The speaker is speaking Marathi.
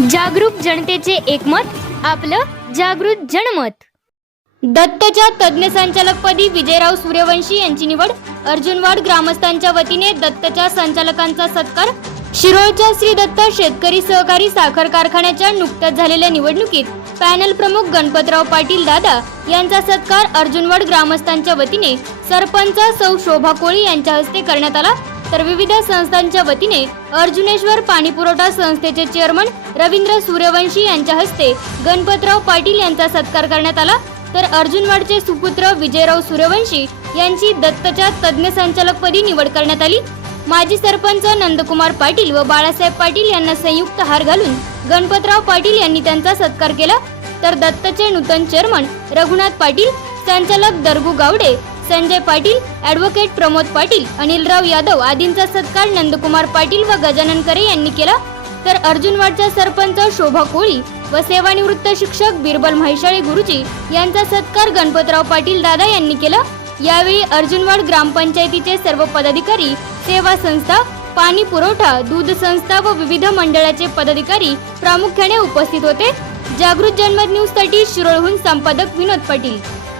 जागरूक जनतेचे एकमत आपलं जागृत जनमत. दत्तच्या तज्ज्ञ संचालकपदी विजयराव सूर्यवंशी यांची निवड अर्जुनवाड ग्रामस्थांच्या वतीने दत्तच्या संचालकांचा सत्कार शिरोळच्या श्री दत्त शेतकरी सहकारी साखर कारखान्याच्या नुकत्याच झालेल्या निवडणुकीत पॅनल प्रमुख गणपतराव पाटील दादा यांचा सत्कार अर्जुनवाड ग्रामस्थांच्या वतीने सरपंच सौ शोभा कोळी यांच्या हस्ते करण्यात आला. तर विविध संस्थांच्या वतीने अर्जुनेश्वर पाणी पुरवठा संस्थेचे चेअरमन रवींद्र सूर्यवंशी यांच्या हस्ते गणपतराव पाटील यांचा सत्कार करण्यात आला. तर अर्जुनवाडचे सुपुत्र विजयराव सूर्यवंशी यांची दत्तच्या तज्ज्ञ संचालकपदी निवड करण्यात आली. माजी सरपंच नंदकुमार पाटील व बाळासाहेब पाटील यांना संयुक्त हार घालून गणपतराव पाटील यांनी त्यांचा सत्कार केला. तर दत्तचे नूतन चेअरमन रघुनाथ पाटील संचालक दरगू गावडे संजय पाटील ॲडव्होकेट प्रमोद पाटील अनिलराव यादव आदींचा सत्कार नंदकुमार पाटील व गजानन करे यांनी केला. तर अर्जुनवाडच्या सरपंच शोभा कोळी व सेवानिवृत्त शिक्षक बिरबल म्हैशाळे गुरुजी यांचा सत्कार गणपतराव पाटील दादा यांनी केला. यावेळी अर्जुनवाड ग्रामपंचायतीचे सर्व पदाधिकारी सेवा संस्था पाणी पुरवठा दूध संस्था व विविध मंडळाचे पदाधिकारी प्रामुख्याने उपस्थित होते. जागृत जनमत न्यूजसाठी शिरोळहून संपादक विनोद पाटील.